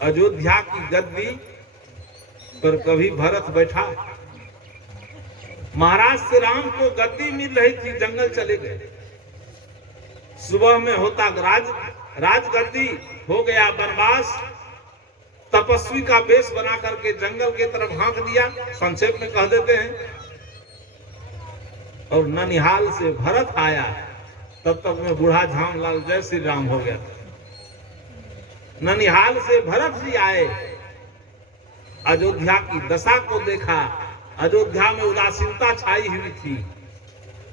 अयोध्या की गद्दी पर कभी भरत बैठा। महाराज श्री राम को गद्दी मिल रही थी, जंगल चले गए। सुबह में होता राजगद्दी, हो गया वनवास। तपस्वी का वेश बना करके जंगल के तरफ हाँक दिया, संक्षेप में कह देते हैं। और ननिहाल से भरत आया, तब तक में बूढ़ा झामलाल जय श्री राम हो गया। ननिहाल से भरत जी आए, अयोध्या की दशा को देखा। अयोध्या में उदासीनता छाई हुई थी,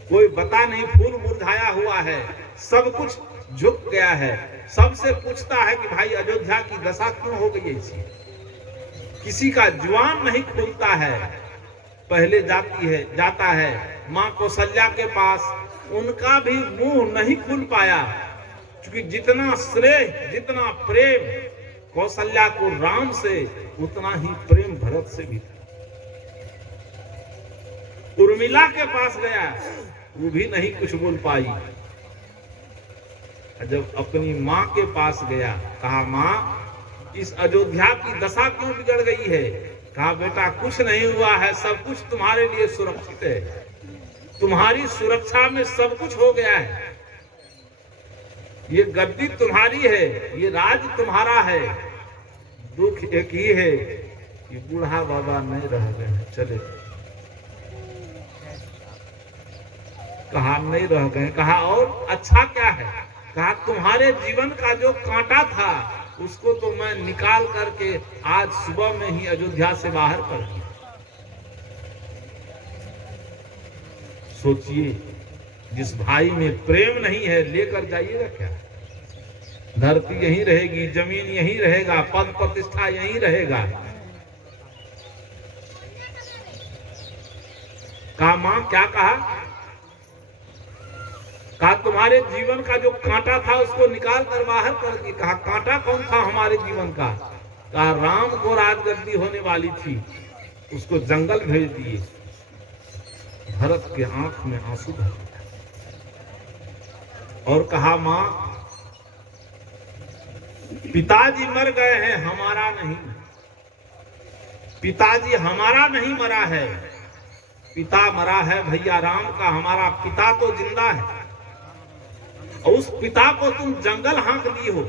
कोई बता नहीं, फूल मुरझाया हुआ है, सब कुछ झुक गया है। सबसे पूछता है कि भाई अयोध्या की दशा क्यों हो गई ऐसी? किसी का जुबान नहीं खुलता है। पहले जाता है मां कौशल्या के पास, उनका भी मुंह नहीं खुल पाया, क्योंकि जितना स्नेह, जितना प्रेम कौशल्या को राम से, उतना ही प्रेम भरत से भी था। उर्मिला के पास गया, वो भी नहीं कुछ बोल पाई। जब अपनी माँ के पास गया, कहा माँ इस अयोध्या की दशा क्यों बिगड़ गई है? कहा बेटा कुछ नहीं हुआ है, सब कुछ तुम्हारे लिए सुरक्षित है, तुम्हारी सुरक्षा में सब कुछ हो गया है। ये गद्दी तुम्हारी है, ये राज तुम्हारा है। दुख एक ही है कि बूढ़ा बाबा नहीं रह गए, चले। कहा नहीं रह गए। कहा और अच्छा क्या है? कहा तुम्हारे जीवन का जो कांटा था, उसको तो मैं निकाल करके आज सुबह में ही अयोध्या से बाहर कर दिया। सोचिए, जिस भाई में प्रेम नहीं है, लेकर जाइएगा क्या? धरती यहीं रहेगी, जमीन यहीं रहेगा, पद प्रतिष्ठा यहीं रहेगा। कहा मां क्या कहा? कहा तुम्हारे जीवन का जो कांटा था उसको निकाल कर बाहर कर दी। कहा कांटा कौन था हमारे जीवन का? कहा राम को राजगद्दी होने वाली थी, उसको जंगल भेज दिए। भरत के आंख में आंसू भर गया और कहा मां पिताजी मर गए हैं, हमारा नहीं। पिताजी हमारा नहीं मरा है, पिता मरा है भैया राम का। हमारा पिता तो जिंदा है, और उस पिता को तुम जंगल हाँक दी हो।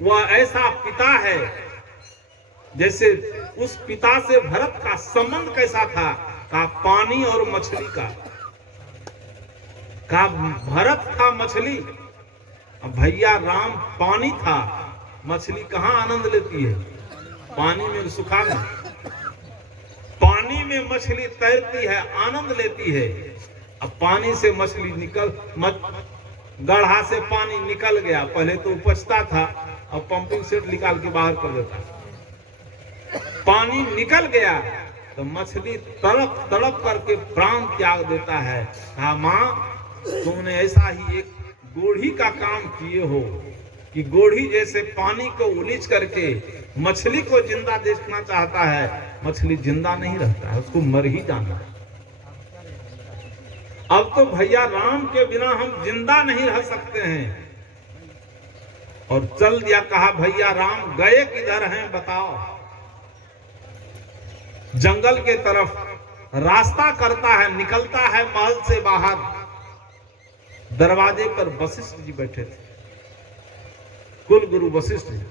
वह ऐसा पिता है, जैसे उस पिता से भरत का संबंध कैसा था? कहा पानी और मछली का। कहा भरत था मछली, भैया राम पानी था। मछली कहाँ आनंद लेती है? पानी में, सुखा में। पानी में मछली तैरती है, आनंद लेती है। अब पानी से मछली गढ़ा से पानी निकल गया, पहले तो उपजता था, अब पंपिंग सेट निकाल के बाहर कर देता। पानी निकल गया तो मछली तड़प तड़प करके प्राण त्याग देता है। हाँ माँ, तुमने ऐसा ही एक गोढ़ी का काम किए हो कि गोढ़ी जैसे पानी को उलीच करके मछली को जिंदा देखना चाहता है, मछली जिंदा नहीं रहता है, उसको मर ही जाना है। अब तो भैया राम के बिना हम जिंदा नहीं रह सकते हैं। और चल दिया। कहा भैया राम गए किधर हैं बताओ? जंगल के तरफ रास्ता करता है, निकलता है महल से बाहर। दरवाजे पर वशिष्ठ जी बैठे थे, कुल गुरु वशिष्ठ जी।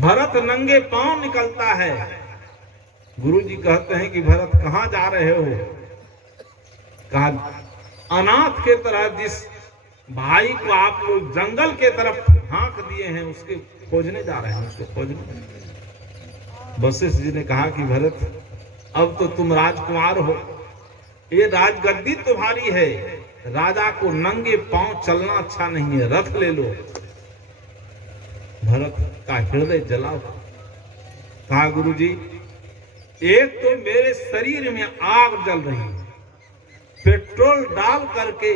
भरत नंगे पांव निकलता है। गुरु जी कहते हैं कि भरत कहां जा रहे हो? कहा अनाथ के तरह जिस भाई को आप लोग जंगल के तरफ हाँक दिए हैं, उसके खोजने जा रहे हैं, उसको खोजने। वशिष्ठ जी ने कहा कि भरत अब तो तुम राजकुमार हो, ये राजगद्दी तुम्हारी है, राजा को नंगे पांव चलना अच्छा नहीं है, रथ ले लो। भरत का हृदय जला। कहा गुरु जी, एक तो मेरे शरीर में आग जल रही है, पेट्रोल डाल करके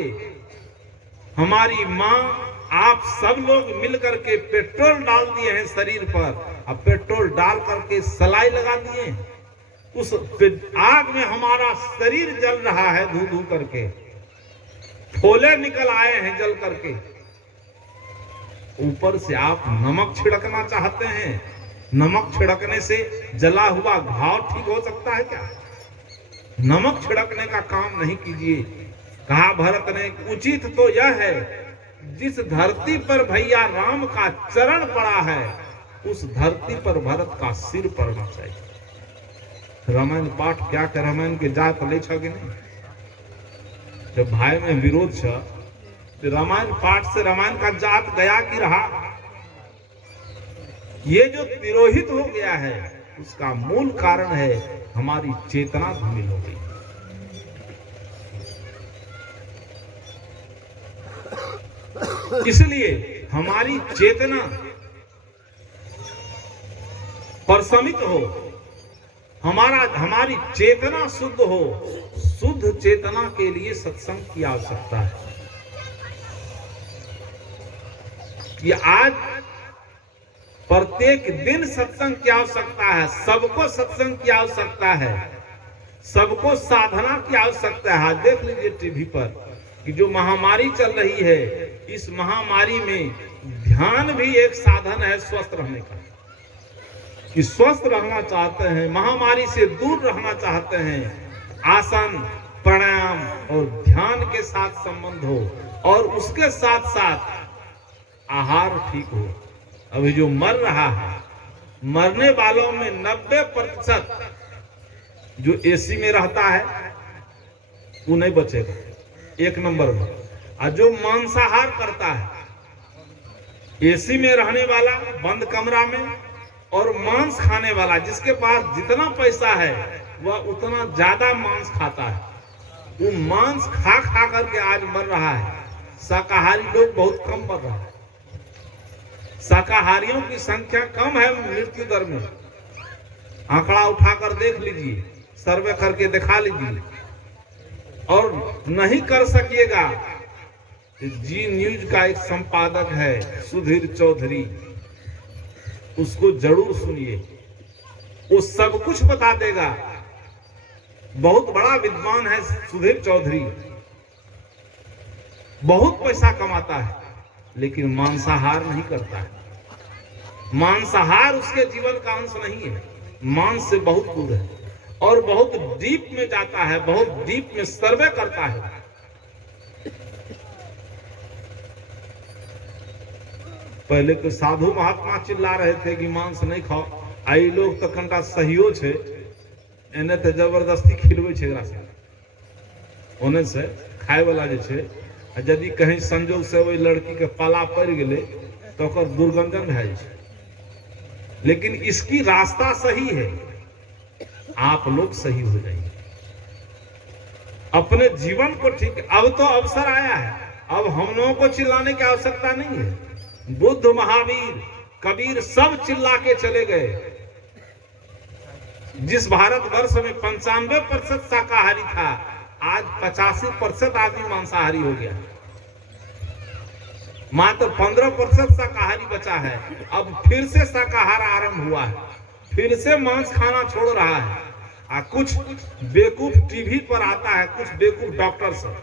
हमारी माँ, आप सब लोग मिल करके पेट्रोल डाल दिए हैं शरीर पर, अब पेट्रोल डाल करके सलाई लगा दिए। उस आग में हमारा शरीर जल रहा है, धू धू करके फोले निकल आए हैं जल करके। ऊपर से आप नमक छिड़कना चाहते हैं। नमक छिड़कने से जला हुआ घाव ठीक हो सकता है क्या? नमक छिड़कने का काम नहीं कीजिए। कहा भरत ने, उचित तो यह है जिस धरती पर भैया राम का चरण पड़ा है उस धरती पर भरत का सिर पड़ना चाहिए। रामायण पाठ क्या कर रामायण के जात ले कि नहीं? जब भाई में विरोध छ तो रामायण पाठ से रामायण का जात गया कि रहा? ये जो तिरोहित हो गया है उसका मूल कारण है हमारी चेतना धूमिल हो गई। इसलिए हमारी चेतना प्रशमित हो, हमारी चेतना शुद्ध हो। शुद्ध चेतना के लिए सत्संग की आवश्यकता है। कि आज प्रत्येक दिन सत्संग की आवश्यकता है। सबको सत्संग की आवश्यकता है, सबको साधना की आवश्यकता है। देख लीजिए टीवी पर कि जो महामारी चल रही है, इस महामारी में ध्यान भी एक साधन है स्वस्थ रहने का। कि स्वस्थ रहना चाहते हैं, महामारी से दूर रहना चाहते हैं, आसन प्राणायाम और ध्यान के साथ संबंध हो और उसके साथ साथ आहार ठीक हो। अभी जो मर रहा है, मरने वालों में 90% जो एसी में रहता है वो नहीं बचेगा, एक नंबर में। और जो मांसाहार करता है, एसी में रहने वाला बंद कमरा में, और मांस खाने वाला, जिसके पास जितना पैसा है वह उतना ज्यादा मांस खाता है, वो मांस खा खा करके आज मर रहा है। शाकाहारी लोग बहुत कम मर रहा है। शाकाहारियों की संख्या कम है मृत्यु दर में। आंकड़ा उठाकर देख लीजिए, सर्वे करके दिखा लीजिए। और नहीं कर सकिएगा, जी न्यूज का एक संपादक है सुधीर चौधरी, उसको जरूर सुनिए, वो सब कुछ बता देगा। बहुत बड़ा विद्वान है सुधीर चौधरी, बहुत पैसा कमाता है लेकिन मांसाहार नहीं करता है। मांसाहार उसके जीवन का अंश नहीं है, मांस से बहुत दूर है और बहुत डीप में जाता है, बहुत डीप में सर्वे करता है। पहले तो साधु महात्मा चिल्ला रहे थे कि मांस नहीं खाओ, आई लोग तो कंटा सहियो छे, एने तो जबरदस्ती खिलवे छे। ओने से खाए वाला जे छे, यदि कहीं संजोग से वही लड़की के पाला पड़ गए तो ओकर दुर्गंधन भए जाए। लेकिन इसकी रास्ता सही है, आप लोग सही हो जाएंगे, अपने जीवन को ठीक। अब तो अवसर आया है, अब हम लोगों को चिल्लाने की आवश्यकता नहीं है। बुद्ध, महावीर, कबीर सब चिल्ला के चले गए। जिस भारतवर्ष में 95% शाकाहारी था, आज 85% आदमी मांसाहारी हो गया। मात्र 15% शाकाहारी बचा है। अब फिर से शाकाहार आरंभ हुआ है, फिर से मांस खाना छोड़ रहा है। कुछ बेवकूफ टीवी पर आता है, कुछ बेवकूफ डॉक्टर सब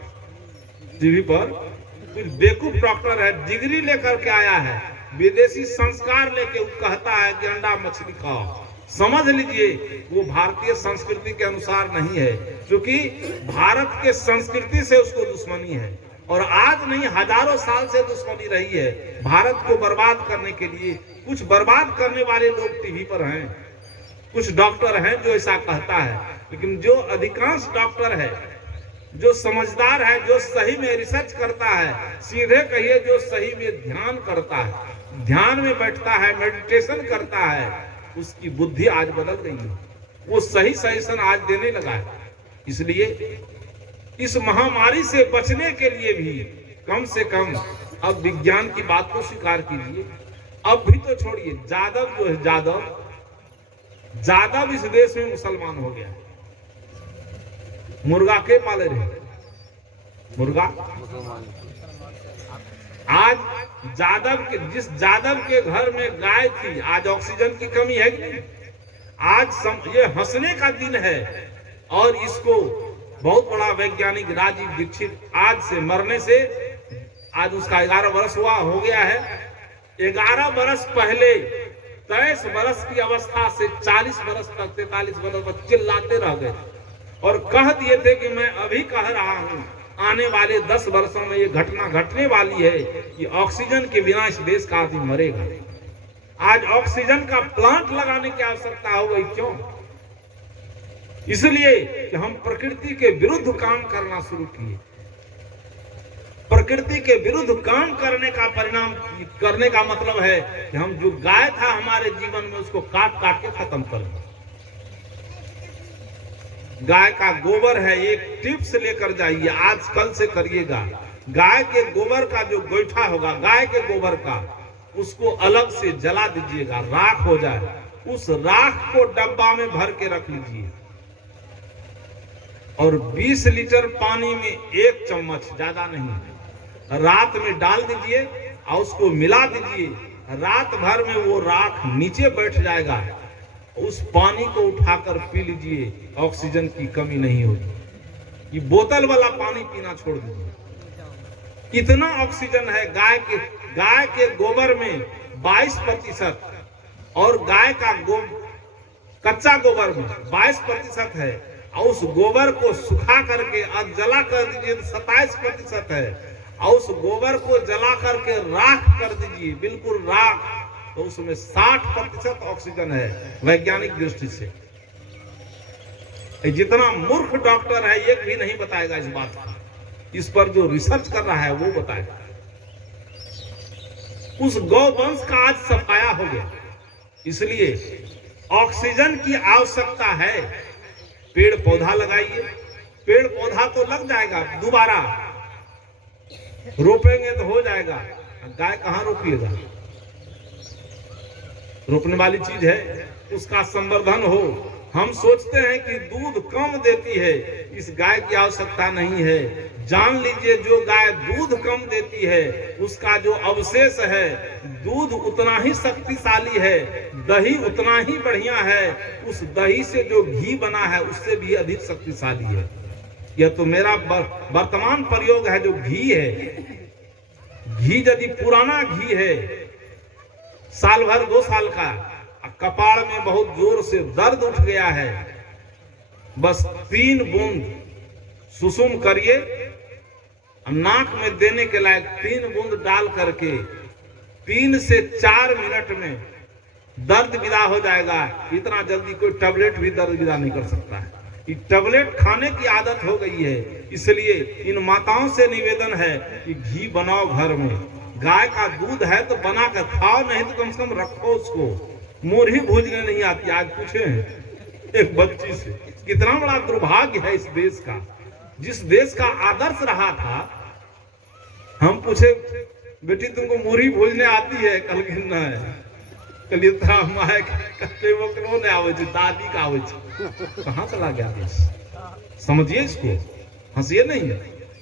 टीवी पर, कुछ बेवकूफ डॉक्टर है, डिग्री लेकर के आया है, विदेशी संस्कार लेके वो कहता है कि अंडा मछली खाओ। समझ लीजिए वो भारतीय संस्कृति के अनुसार नहीं है, क्योंकि भारत के संस्कृति से उसको दुश्मनी है और आज नहीं हजारों साल से दुश्मनी रही है। भारत को बर्बाद करने के लिए कुछ बर्बाद करने वाले लोग टीवी पर हैं, कुछ डॉक्टर हैं जो ऐसा कहता है। लेकिन जो अधिकांश डॉक्टर है, जो समझदार है, जो सही में रिसर्च करता है, सीधे कहिए जो सही में ध्यान करता है, ध्यान में बैठता है, मेडिटेशन करता है, उसकी बुद्धि आज बदल रही है, वो सही सजेशन आज देने लगा है। इसलिए इस महामारी से बचने के लिए भी कम से कम अब विज्ञान की बात को स्वीकार कीजिए। अब भी तो छोड़िए, जादव जो है, जादव इस देश में मुसलमान हो गया। मुर्गा के पाले रहे, मुर्गा आज जिस जादव के घर में गाय थी, आज ऑक्सीजन की कमी है कि नहीं? आज ये हंसने का दिन है और इसको बहुत बड़ा वैज्ञानिक राजीव दीक्षित आज से मरने से आज उसका 11 वर्ष हो गया है। 11 बरस पहले 23 बरस की अवस्था से 40 बरस तक 43 बरस तक चिल्लाते रह गए और कह दिए थे कि मैं अभी कह रहा हूं आने वाले 10 वर्षों में ये घटना घटने वाली है कि ऑक्सीजन के बिना इस देश का आदमी मरेगा। आज ऑक्सीजन का प्लांट लगाने की आवश्यकता हो गई। क्यों? इसलिए कि हम प्रकृति के विरुद्ध काम करना शुरू किए। प्रकृति के विरुद्ध काम करने का परिणाम करने का मतलब है कि हम जो गाय था हमारे जीवन में उसको काट काट के खत्म कर दें। गाय का गोबर है, एक टिप्स लेकर जाइए, आज कल से करिएगा। गाय के गोबर का जो गोईठा होगा, गाय के गोबर का, उसको अलग से जला दीजिएगा, राख हो जाए। उस राख को डब्बा में भर के रख लीजिए और 20 लीटर पानी में 1 चम्मच, ज्यादा नहीं, रात में डाल दीजिए और उसको मिला दीजिए। रात भर में वो राख नीचे बैठ जाएगा। उस पानी को उठाकर पी लीजिए, ऑक्सीजन की कमी नहीं होगी। ये बोतल वाला पानी पीना छोड़ दीजिए। इतना ऑक्सीजन है गाय के गोबर में 22% और गाय का कच्चा गोबर में 22% है और उस गोबर को सुखा करके अब जला कर दीजिए तो 27% है और उस गोबर को जला करके राख कर दीजिए, बिल्कुल राख, तो उसमें 60% ऑक्सीजन है वैज्ञानिक दृष्टि से। जितना मूर्ख डॉक्टर है एक भी नहीं बताएगा इस बात को। इस पर जो रिसर्च कर रहा है वो बताएगा। उस गौवंश का आज सफाया हो गया। इसलिए ऑक्सीजन की आवश्यकता है। पेड़ पौधा लगाइए, पेड़ पौधा तो लग जाएगा, दोबारा रोपेंगे तो हो जाएगा। गाय कहाँ रोपिएगा? रोपने वाली चीज है, उसका संवर्धन हो। हम सोचते हैं कि दूध कम देती है, इस गाय की आवश्यकता नहीं है। जान लीजिए जो गाय दूध कम देती है उसका जो अवशेष है, दूध उतना ही शक्तिशाली है, दही उतना ही बढ़िया है, उस दही से जो घी बना है उससे भी अधिक शक्तिशाली है। यह तो मेरा वर्तमान प्रयोग है। जो घी है, घी यदि पुराना घी है, साल भर 2 साल का, कपाड़ में बहुत जोर से दर्द उठ गया है, बस 3 बूंद सुसुम करिए, नाक में देने के लायक 3 बूंद डाल करके 3 से 4 मिनट में दर्द विदा हो जाएगा। इतना जल्दी कोई टैबलेट भी दर्द विदा नहीं कर सकता है। टैबलेट खाने की आदत हो गई है। इसलिए इन माताओं से निवेदन है कि घी बनाओ घर में। गाय का दूध है तो बना कर खाओ, नहीं तो कम से कम रखो उसको। मुरही भूजने नहीं आती। आज पूछे एक बच्ची से, कितना बड़ा दुर्भाग्य है इस देश का। जिस देश का आदर्श रहा था, हम पूछे बेटी तुमको मुरही भूजने आती है? कल गिनना है, कलिए वो आवे, दादी का आवे। कहाँ चला गया देश? समझिए इसको, हंसिए नहीं,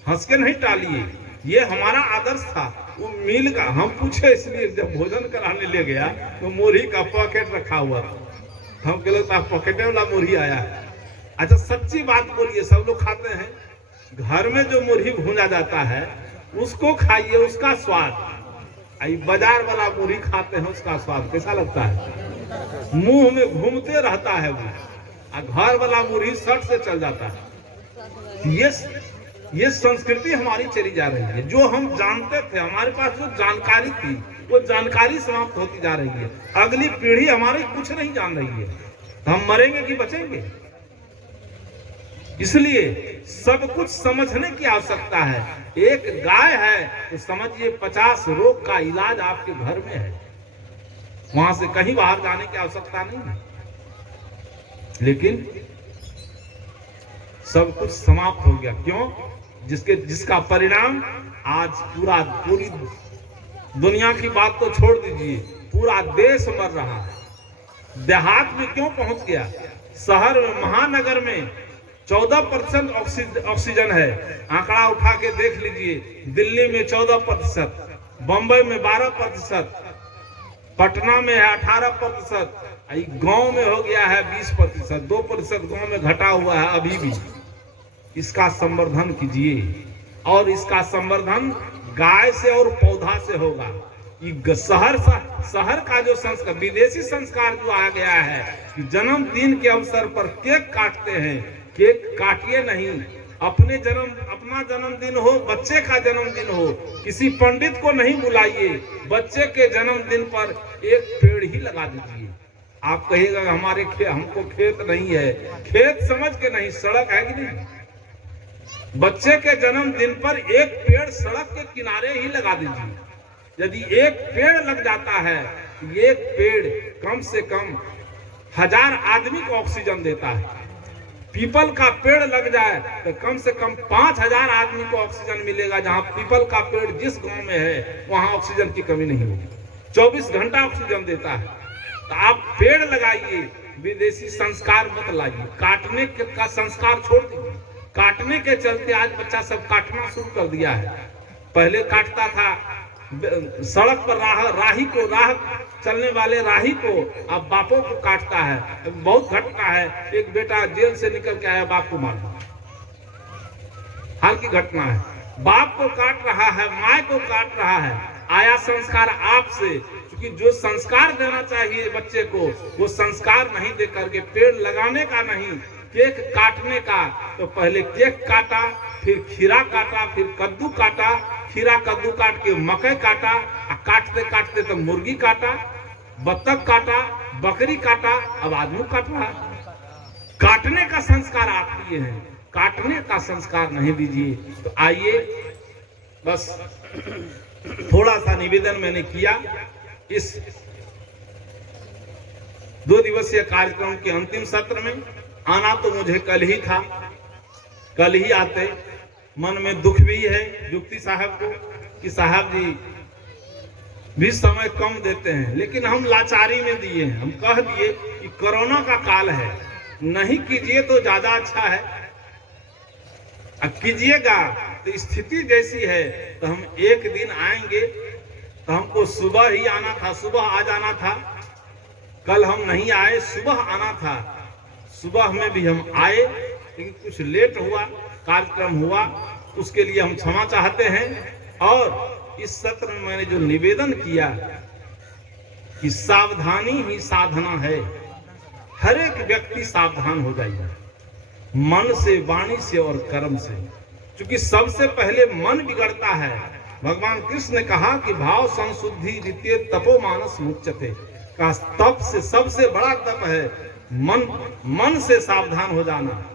हंस के नहीं टालिए। ये हमारा आदर्श था। वो मिल का, हम पूछे इसलिए जब भोजन कराने ले गया तो मुरही का पॉकेट रखा हुआ था। हम कहते पॉकेट वाला मुरही आया है। अच्छा सच्ची बात बोलिए, सब लोग खाते हैं। घर में जो मुरही भूना जाता है उसको खाइए, उसका स्वाद। बाजार वाला मुरही खाते हैं, उसका स्वाद कैसा लगता है? मुंह में घूमते रहता है वो। घर वाला मुरही सट से चल जाता है। ये संस्कृति हमारी चली जा रही है। जो हम जानते थे, हमारे पास जो जानकारी थी, वो जानकारी समाप्त होती जा रही है। अगली पीढ़ी हमारी कुछ नहीं जान रही है। तो हम मरेंगे कि बचेंगे? इसलिए सब कुछ समझने की आवश्यकता है। एक गाय है तो समझिए 50 रोग का इलाज आपके घर में है। वहां से कहीं बाहर जाने की आवश्यकता नहीं है। लेकिन सब कुछ समाप्त हो गया। क्यों? जिसका परिणाम आज पूरी दुनिया की बात तो छोड़ दीजिए, पूरा देश मर रहा है। देहात में क्यों पहुंच गया? शहर में, महानगर में 14% ऑक्सीजन है। आंकड़ा उठा के देख लीजिए। दिल्ली में 14%, बंबई में 12%, पटना में है 18%, गांव में हो गया है 20%, 2% गांव में घटा हुआ है अभी भी। इसका संवर्धन कीजिए, और इसका संवर्धन गाय से और पौधा से होगा। कि शहर का जो संस्कार, विदेशी संस्कार जो आ गया है कि जन्मदिन के अवसर पर केक काटते हैं। केक काटिए नहीं, अपना जन्मदिन हो, बच्चे का जन्मदिन हो, किसी पंडित को नहीं बुलाइए, बच्चे के जन्मदिन पर एक पेड़ ही लगा दीजिए। आप कहिएगा हमको खेत नहीं है, खेत समझ के नहीं, सड़क है कि नहीं। बच्चे के जन्मदिन पर एक पेड़ सड़क के किनारे ही लगा दीजिए। यदि एक पेड़ लग जाता है, एक पेड़ कम से कम 1000 आदमी को ऑक्सीजन देता है। पीपल का पेड़ लग जाए तो कम से कम 5000 आदमी को ऑक्सीजन मिलेगा। जहां पीपल का पेड़ जिस गांव में है वहां ऑक्सीजन की कमी नहीं होगी, 24 घंटा ऑक्सीजन देता है। तो आप पेड़ लगाइए, विदेशी संस्कार मत लाइए। काटने का संस्कार छोड़ दीजिए। काटने के चलते आज बच्चा सब काटना शुरू कर दिया है। पहले काटता था सड़क पर राह चलने वाले राही को, अब बापों को काटता है। बहुत घटना है, एक बेटा जेल से निकल के आया, बाप को मार दिया। हाल की घटना है, बाप को काट रहा है, माँ को काट रहा है। आया संस्कार आपसे, क्योंकि जो संस्कार देना चाहिए बच्चे को वो संस्कार नहीं दे करके, पेड़ लगाने का नहीं, केक काटने का। तो पहले केक काटा, फिर खीरा काटा, फिर कद्दू काटा, खीरा कद्दू काट के मकई काटा, काटते काटते तो मुर्गी काटा, बत्तख काटा, बकरी काटा, अब आदमी काट रहा है। काटने का संस्कार आप दिए हैं, काटने का संस्कार नहीं दीजिए। तो आइए, बस थोड़ा सा निवेदन मैंने किया। इस 2 दिवसीय कार्यक्रम के अंतिम सत्र में आना तो मुझे कल ही था, कल ही आते। मन में दुख भी है जुक्ति साहब को कि साहब जी भी समय कम देते हैं, लेकिन हम लाचारी में दिए हैं। हम कह दिए कि कोरोना का काल है, नहीं कीजिए तो ज्यादा अच्छा है। अब कीजिएगा तो स्थिति जैसी है तो हम एक दिन आएंगे। तो हमको सुबह ही आना था, सुबह आ जाना था। कल हम नहीं आए, सुबह आना था। सुबह में भी हम आए, लेकिन कुछ लेट हुआ, कार्यक्रम हुआ, उसके लिए हम क्षमा चाहते हैं। और इस सत्र में मैंने जो निवेदन किया कि सावधानी ही साधना है, हर एक व्यक्ति सावधान हो जाइए, मन से, वाणी से और कर्म से, क्योंकि सबसे पहले मन बिगड़ता है। भगवान कृष्ण ने कहा कि भाव संशुद्धि द्वितीय तपो मानस मुच्यते, का तप से सबसे बड़ा तप है मन से सावधान हो जाना।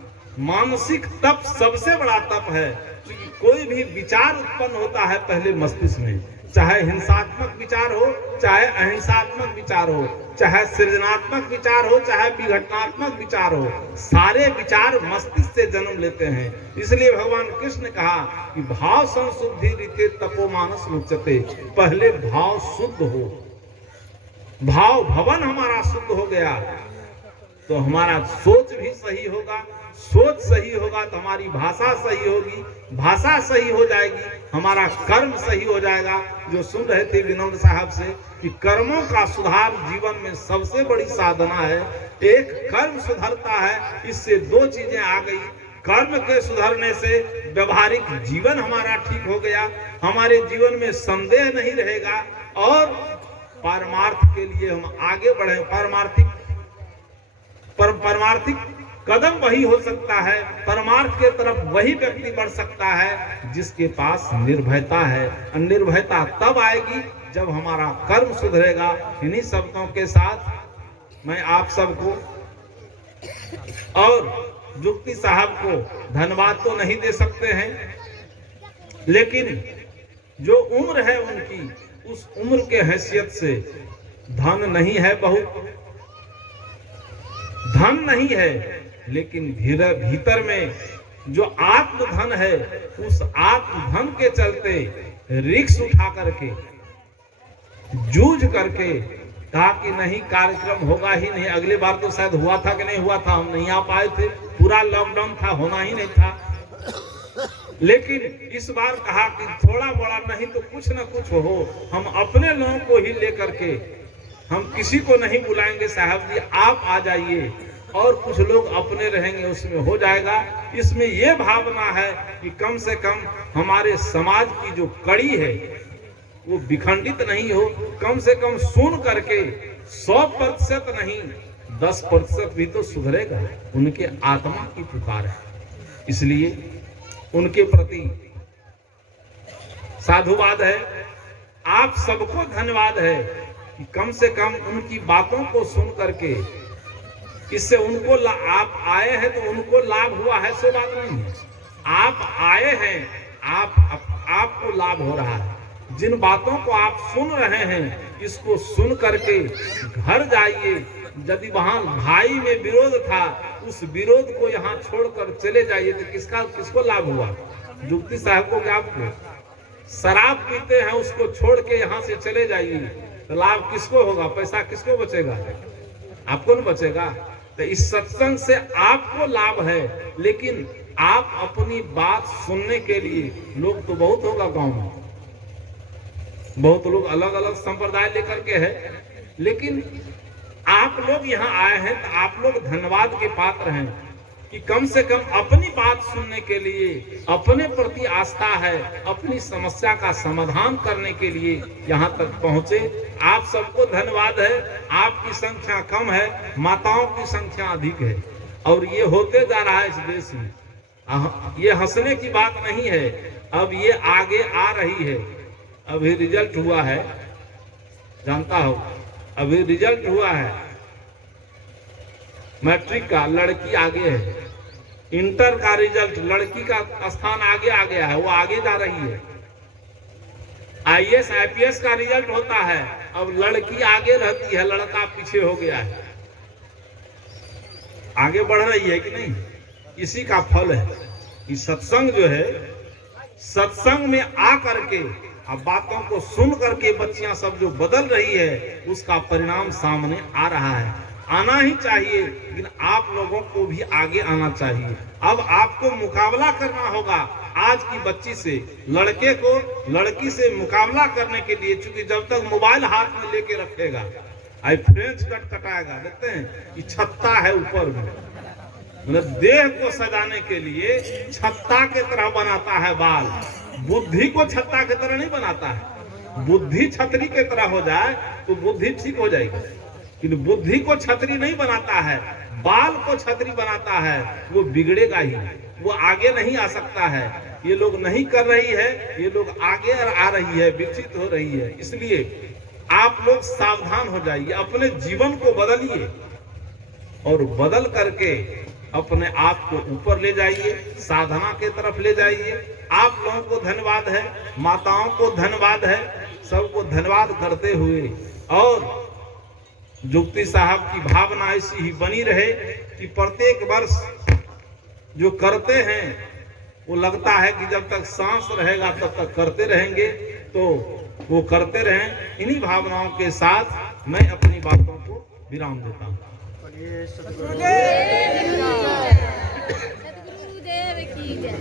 मानसिक तप सबसे बड़ा तप है, क्योंकि कोई भी विचार उत्पन्न होता है पहले मस्तिष्क में, चाहे हिंसात्मक विचार हो, चाहे अहिंसात्मक विचार हो, चाहे सृजनात्मक विचार हो, चाहे विघटनात्मक विचार हो, सारे विचार मस्तिष्क से जन्म लेते हैं। इसलिए भगवान कृष्ण ने कहा कि भाव संशुद्धि रीते तपो मानस मुच्यते, पहले भाव शुद्ध हो। भाव भवन हमारा शुद्ध हो गया तो हमारा सोच भी सही होगा, सोच सही होगा तो हमारी भाषा सही होगी, भाषा सही हो जाएगी, हमारा कर्म सही हो जाएगा। जो सुन रहे थे विनोद साहब से कि कर्मों का सुधार जीवन में सबसे बड़ी साधना है। एक कर्म सुधरता है, इससे 2 चीजें आ गई। कर्म के सुधरने से व्यवहारिक जीवन हमारा ठीक हो गया, हमारे जीवन में संदेह नहीं रहेगा, और परमार्थ के लिए हम आगे बढ़े। परमार्थिक कदम वही हो सकता है, परमार्थ के तरफ वही व्यक्ति बढ़ सकता है जिसके पास निर्भयता है। निर्भयता तब आएगी जब हमारा कर्म सुधरेगा। इन्हीं शब्दों के साथ मैं आप सबको और जुक्ति साहब को धन्यवाद तो नहीं दे सकते हैं, लेकिन जो उम्र है उनकी, उस उम्र के हैसियत से धन नहीं है, बहुत धन नहीं है, लेकिन भीतर में जो आत्मधन है, उस आत्मधन के चलते रिक्स उठा करके, जूझ करके कहा कि नहीं कार्यक्रम होगा ही नहीं। अगली बार तो शायद हुआ था कि नहीं हुआ था, हम नहीं आ पाए थे, पूरा लॉकडाउन था, होना ही नहीं था। लेकिन इस बार कहा कि थोड़ा बड़ा नहीं तो कुछ ना कुछ हो, हम अपने लोगों को ही लेकर के, हम किसी को नहीं बुलाएंगे। साहब जी आप आ जाइए, और कुछ लोग अपने रहेंगे, उसमें हो जाएगा। इसमें यह भावना है कि कम से कम हमारे समाज की जो कड़ी है, वो विखंडित नहीं हो, कम से कम सुन करके 100% नहीं 10% भी तो सुधरेगा। उनके आत्मा की पुकार है, इसलिए उनके प्रति साधुवाद है। आप सबको धन्यवाद है कि कम से कम उनकी बातों को सुन करके इससे उनको आप आए हैं तो उनको लाभ हुआ है, सो बात नहीं है। आप आए हैं, आपको लाभ हो रहा है। जिन बातों को आप सुन रहे हैं इसको सुन करके घर जाइए। यदि वहां भाई में विरोध था, उस विरोध को यहाँ छोड़कर चले जाइए तो किसको लाभ हुआ? जुक्ति साहब को क्या? आपको शराब पीते हैं उसको छोड़ के यहाँ से चले जाइए तो लाभ किसको होगा? पैसा किसको बचेगा? आपको नहीं बचेगा। तो इस सत्संग से आपको लाभ है, लेकिन आप अपनी बात सुनने के लिए, लोग तो बहुत होगा गांव में, बहुत लोग अलग अलग संप्रदाय लेकर के है, लेकिन आप लोग यहाँ आए हैं तो आप लोग धन्यवाद के पात्र हैं कि कम से कम अपनी बात सुनने के लिए, अपने प्रति आस्था है, अपनी समस्या का समाधान करने के लिए यहाँ तक पहुँचे। आप सबको धन्यवाद है। आपकी संख्या कम है, माताओं की संख्या अधिक है, और ये होते जा रहा है इस देश में। ये हंसने की बात नहीं है, अब ये आगे आ रही है। अभी रिजल्ट हुआ है, जानता हो, अभी रिजल्ट हुआ है मैट्रिक का, लड़की आगे है। इंटर का रिजल्ट, लड़की का स्थान आगे आ गया है, वो आगे जा रही है। IAS IPS का रिजल्ट होता है, अब लड़की आगे रहती है, लड़का पीछे हो गया है। आगे बढ़ रही है कि नहीं? इसी का फल है कि सत्संग जो है, सत्संग में आ करके अब बातों को सुन करके बच्चियां सब जो बदल रही है, उसका परिणाम सामने आ रहा है। आना ही चाहिए, लेकिन आप लोगों को भी आगे आना चाहिए। अब आपको मुकाबला करना होगा आज की बच्ची से, लड़के को लड़की से मुकाबला करने के लिए। क्योंकि जब तक मोबाइल हाथ में लेके रखेगा, आई फ्रेंच कट कटाएगा, देखते हैं कि छत्ता है ऊपर में, मतलब देह को सजाने के लिए छत्ता के तरह बनाता है बाल। बुद्धि को छत्ता के तरह नहीं बनाता है। बुद्धि छतरी के तरह हो जाए तो बुद्धि ठीक हो जाएगी, लेकिन बुद्धि को छतरी नहीं बनाता है, बाल को छतरी बनाता है, वो बिगड़ेगा ही, वो आगे नहीं आ सकता है। ये लोग नहीं कर रही है, ये लोग आगे आ रही है, विकसित हो रही है। इसलिए आप लोग सावधान हो जाइए, अपने जीवन को बदलिए और बदल करके अपने आप को ऊपर ले जाइए, साधना के तरफ ले जाइए। आप लोगों को धन्यवाद है, माताओं को धन्यवाद है, सबको धन्यवाद करते हुए, और जुक्ति साहब की भावना ऐसी ही बनी रहे कि प्रत्येक वर्ष जो करते हैं वो लगता है कि जब तक सांस रहेगा तब तक करते रहेंगे, तो वो करते रहें। इन्हीं भावनाओं के साथ मैं अपनी बातों को विराम देता हूँ। सदगुरुदेव की जय।